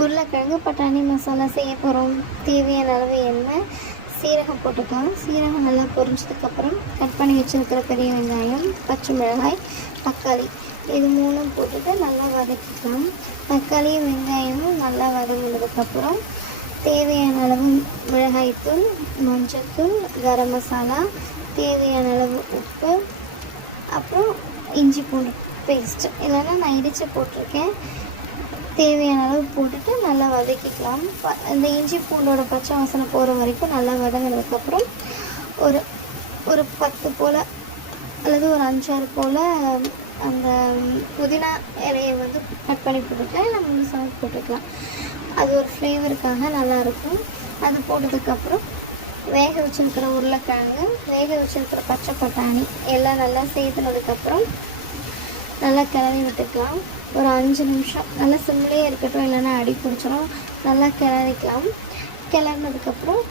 உருளைக்கிழங்கு பட்டாணி மசாலா செய்ய போகிறோம். தேவையான அளவு எண்ணெய், சீரகம் போட்டுக்கலாம். சீரகம் நல்லா பொரிஞ்சதுக்கப்புறம் கட் பண்ணி வச்சுருக்கிற பெரிய வெங்காயம், பச்சை மிளகாய், தக்காளி இது மூணும் போட்டுட்டு நல்லா வதக்கிக்கலாம். தக்காளியும் வெங்காயமும் நல்லா வதங்கினதுக்கப்புறம் தேவையான அளவு மிளகாய்த்தூள், மஞ்சள்தூள், கரம் மசாலா, தேவையான அளவு உப்பு, அப்புறம் இஞ்சி பூண்டு பேஸ்ட்டு இல்லைன்னா நான் இடித்து போட்டிருக்கேன். தேவையான அளவு போட்டுட்டு நல்லா வதக்கிக்கலாம். இந்த இஞ்சி பூண்டோட பச்சை வாசனை போகிற வரைக்கும் நல்லா வதங்கினதுக்கப்புறம் ஒரு ஒரு 10 போல் அல்லது ஒரு 5-6 போல் அந்த புதினா இலையை வந்து கட் பண்ணி போட்டுக்கலாம். நம்ம முழுசாக போட்டுக்கலாம். அது ஒரு ஃப்ளேவருக்காக நல்லாயிருக்கும். அது போட்டதுக்கப்புறம் வேக வச்சுருக்கிற உருளைக்கிழங்கு, வேக வச்சுருக்கிற பச்சை பட்டாணி எல்லாம் நல்லா சேர்த்துனதுக்கப்புறம் நல்லா கிளறி விட்டுக்கலாம். ஒரு 5 நிமிஷம் நல்லா சிம்லேயே இருக்கட்டும், இல்லைன்னா அடி பிடிச்சிடும். நல்லா கிளறிக்கலாம். கிளறினதுக்கப்புறம்